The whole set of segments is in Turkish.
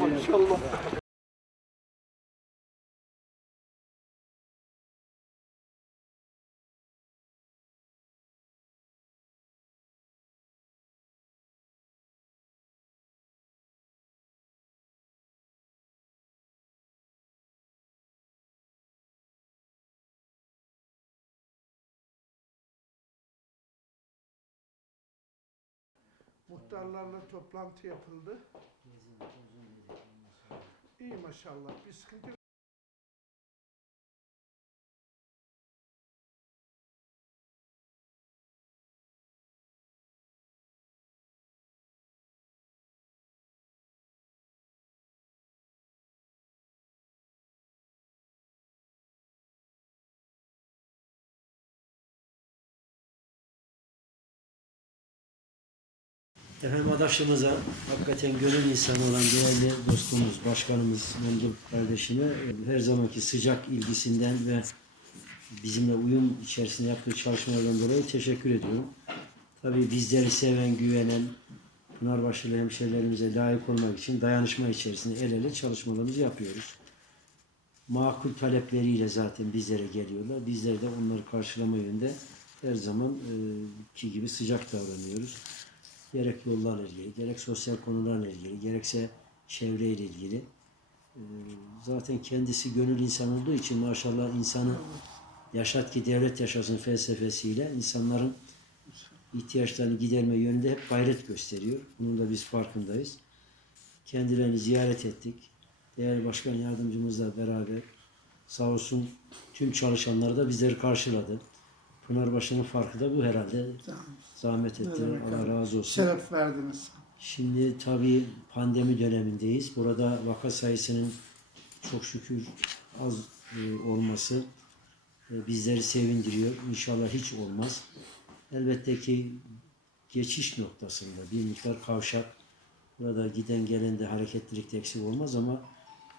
Maşallah. Muhtarlarla toplantı yapıldı. İyi maşallah. Bir sıkıntı Efendim adaşımıza, hakikaten gönül insanı olan değerli dostumuz, başkanımız Memduh kardeşime e, her zamanki sıcak ilgisinden ve bizimle uyum içerisinde yaptığı çalışmalardan dolayı teşekkür ediyorum. Tabii bizleri seven, güvenen Pınarbaşılı hemşehrilerimize layık olmak için dayanışma içerisinde el ele çalışmalarımızı yapıyoruz. Makul talepleriyle zaten bizlere geliyorlar. Bizler de onları karşılama yönünde her zaman e, ki gibi sıcak davranıyoruz gerek yollarla ilgili, gerek sosyal konularla ilgili, gerekse çevreyle ilgili. Ee, Zaten kendisi gönül insan olduğu için maşallah insanı yaşat ki devlet yaşasın felsefesiyle insanların ihtiyaçlarını giderme yönünde hep gayret gösteriyor. Bunun da biz farkındayız. Kendilerini ziyaret ettik. Değerli Başkan Yardımcımızla beraber sağ olsun tüm çalışanları da bizleri karşıladı. Pınarbaşı'nın farkı da bu herhalde. Zahmet etti. Allah abi. razı olsun. Şeref verdiniz. Şimdi tabii pandemi dönemindeyiz. Burada vaka sayısının çok şükür az e, olması e, bizleri sevindiriyor. İnşallah hiç olmaz. Elbette ki geçiş noktasında bir miktar kavşak burada giden gelen de hareketlilik eksik olmaz ama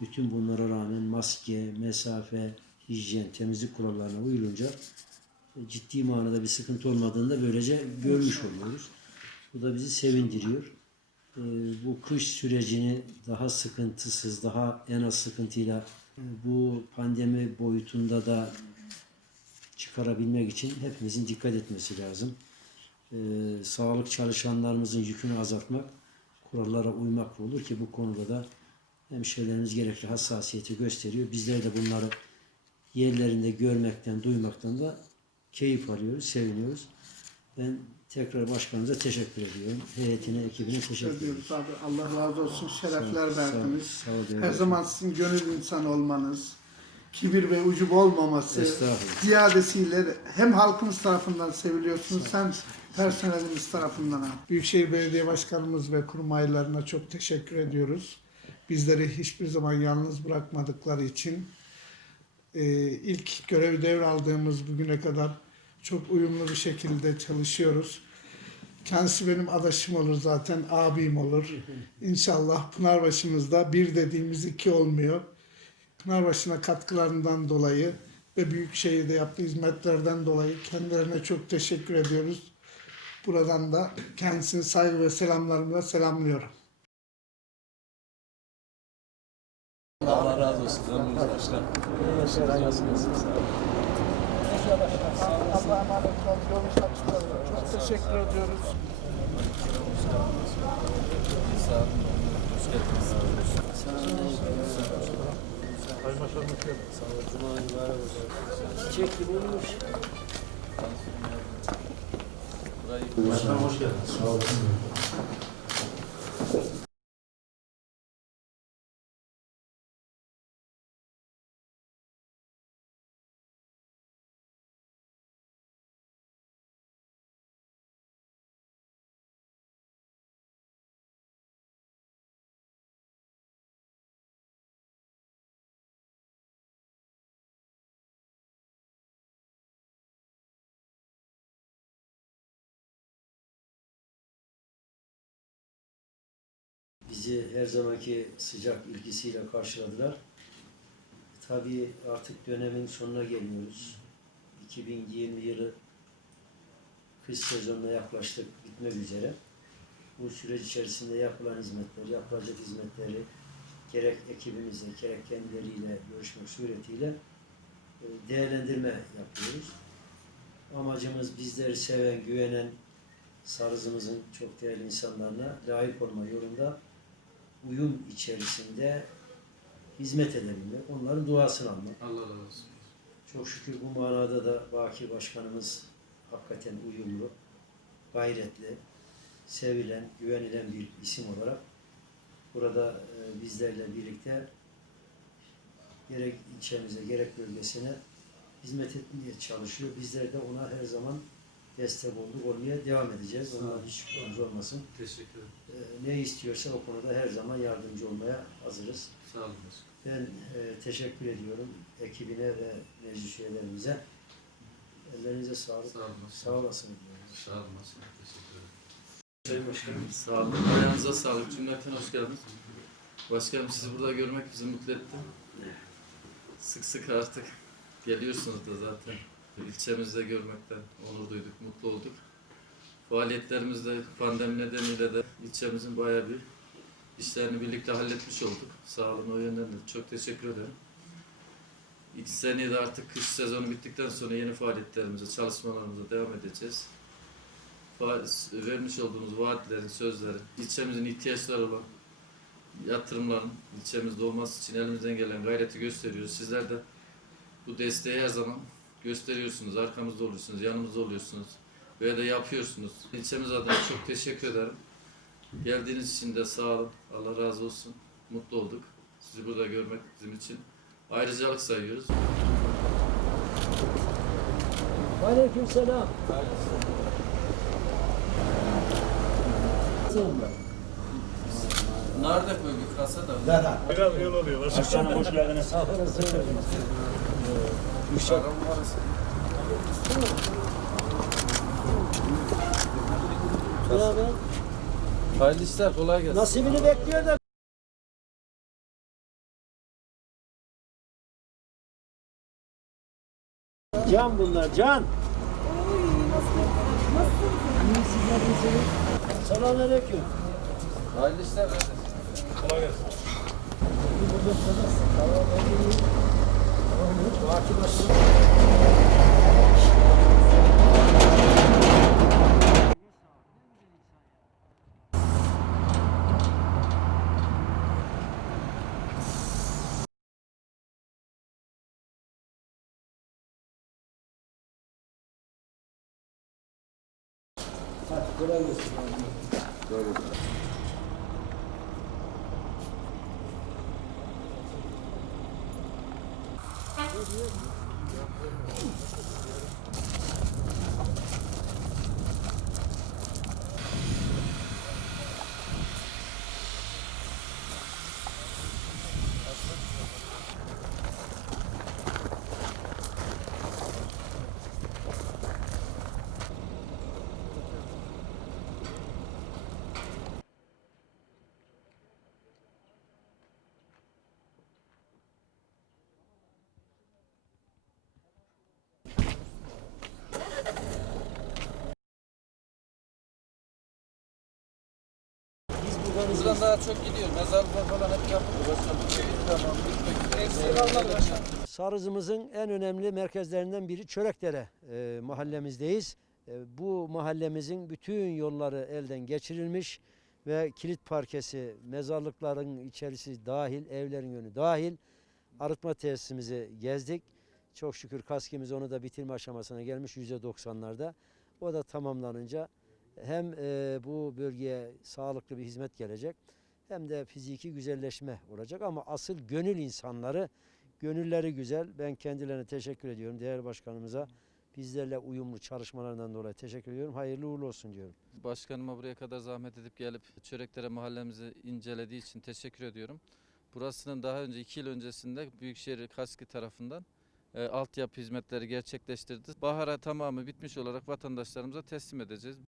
bütün bunlara rağmen maske, mesafe, hijyen, temizlik kurallarına uyulunca ciddi manada bir sıkıntı olmadığını da böylece görmüş oluyoruz. Bu da bizi sevindiriyor. Ee, bu kış sürecini daha sıkıntısız, daha en az sıkıntıyla e, bu pandemi boyutunda da çıkarabilmek için hepimizin dikkat etmesi lazım. Ee, sağlık çalışanlarımızın yükünü azaltmak, kurallara uymak olur ki bu konuda da hemşehrilerimiz gerekli hassasiyeti gösteriyor. Bizler de bunları yerlerinde görmekten, duymaktan da keyif alıyoruz, seviniyoruz. Ben tekrar başkanımıza teşekkür ediyorum. Heyetine, ekibine teşekkür ediyorum. Ediyoruz abi. Allah razı olsun. Şerefler Sağ verdiniz. sağ değerli Her zaman sizin gönül insan olmanız, kibir ve ucub olmaması, ziyadesiyle hem halkımız tarafından seviliyorsunuz hem personelimiz tarafından. Büyükşehir Belediye Başkanımız ve kurmaylarına çok teşekkür ediyoruz. Bizleri hiçbir zaman yalnız bırakmadıkları için e, ilk görev devraldığımız bugüne kadar çok uyumlu bir şekilde çalışıyoruz. Kendisi benim adaşım olur zaten, abim olur. İnşallah Pınarbaşı'mızda bir dediğimiz iki olmuyor. Pınarbaşı'na katkılarından dolayı ve Büyükşehir'de yaptığı hizmetlerden dolayı kendilerine çok teşekkür ediyoruz. Buradan da kendisini saygı ve selamlarımla selamlıyorum. Allah razı olsun. Ömrünüz başkan. Nasılsınız? Allah'a emanet olun. Yolunuz açık olsun. Çok teşekkür ediyoruz. Sağ olun. Hoş geldiniz. Sağ olun. Cuma mübarek olsun. Çiçek gibi olmuş. Burayı Başkan hoş geldiniz. Sağ olun. Bizi her zamanki sıcak ilgisiyle karşıladılar. Tabii artık dönemin sonuna geliyoruz. 2020 yılı kış sezonuna yaklaştık bitmek üzere. Bu süreç içerisinde yapılan hizmetler, yapılacak hizmetleri gerek ekibimizle, gerek kendileriyle görüşmek suretiyle e, değerlendirme yapıyoruz. Amacımız bizleri seven, güvenen Sarızımızın çok değerli insanlarına layık olma yolunda uyum içerisinde hizmet edebilmek, onların duasını almak. Allah razı olsun. Çok şükür bu manada da Baki Başkanımız hakikaten uyumlu, gayretli, sevilen, güvenilen bir isim olarak burada e, bizlerle birlikte gerek ilçemize gerek bölgesine hizmet etmeye çalışıyor. Bizler de ona her zaman destek olduk, olmaya devam edeceğiz. Ondan hiç şüphemiz olmasın. Teşekkür ederim. E, Ne istiyorsa o konuda her zaman yardımcı olmaya hazırız. Sağ olun. Ben e, teşekkür ediyorum ekibine ve meclis üyelerimize. Ellerinize sağlık. Sağ olun Sağ olasın. Sağ olun. Teşekkür ederim. Sayın Başkanım. Sağ olun. Ayağınıza sağlık. Cümleten hoş geldiniz. Başkanım sizi burada görmek bizi mutlu etti. Sık sık artık geliyorsunuz da zaten. İlçemizde görmekten onur duyduk, mutlu olduk. Faaliyetlerimizde pandemi nedeniyle de ilçemizin bayağı bir işlerini birlikte halletmiş olduk. Sağ olun o yönden de çok teşekkür ederim. İlk seneye de artık kış sezonu bittikten sonra yeni faaliyetlerimize, çalışmalarımıza devam edeceğiz. Vermiş olduğumuz vaatlerin, sözlerin, ilçemizin ihtiyaçları olan yatırımların ilçemizde olması için elimizden gelen gayreti gösteriyoruz. Sizler de bu desteği her zaman gösteriyorsunuz, arkamızda oluyorsunuz, yanımızda oluyorsunuz ve de yapıyorsunuz. İlçemiz adına çok teşekkür ederim. Geldiğiniz için de sağ olun, Allah razı olsun. Mutlu olduk. Sizi burada görmek bizim için ayrıcalık sayıyoruz. Aleyküm selam. Nerede koy bir kasa da? Başkanım hoş geldiniz. Sağ olun. Hayırlı işler, kolay gelsin. Nasibini bekliyor da. Can bunlar, can. Selamünaleyküm. Hayırlı işler. Vaki başkanım. Hadi kolay gelsin. Buradan Thank you. Daha çok gidiyor. Mezarlıklar falan hep yapıldı. Başkanım şey tamam. Eksik almadı başkanım. Sarızımızın en önemli merkezlerinden biri Çörekdere e, mahallemizdeyiz. E, bu mahallemizin bütün yolları elden geçirilmiş ve kilit parkesi, mezarlıkların içerisi dahil, evlerin yönü dahil arıtma tesisimizi gezdik. Çok şükür kaskimiz onu da bitirme aşamasına gelmiş %90'larda. O da tamamlanınca hem e, bu bölgeye sağlıklı bir hizmet gelecek hem de fiziki güzelleşme olacak ama asıl gönül insanları Gönülleri güzel. Ben kendilerine teşekkür ediyorum. Değerli başkanımıza bizlerle uyumlu çalışmalarından dolayı teşekkür ediyorum. Hayırlı uğurlu olsun diyorum. Başkanıma buraya kadar zahmet edip gelip Çörekdere mahallemizi incelediği için teşekkür ediyorum. Burasının daha önce iki yıl öncesinde Büyükşehir Kaski tarafından e, altyapı hizmetleri gerçekleştirdi. Bahara tamamı bitmiş olarak vatandaşlarımıza teslim edeceğiz.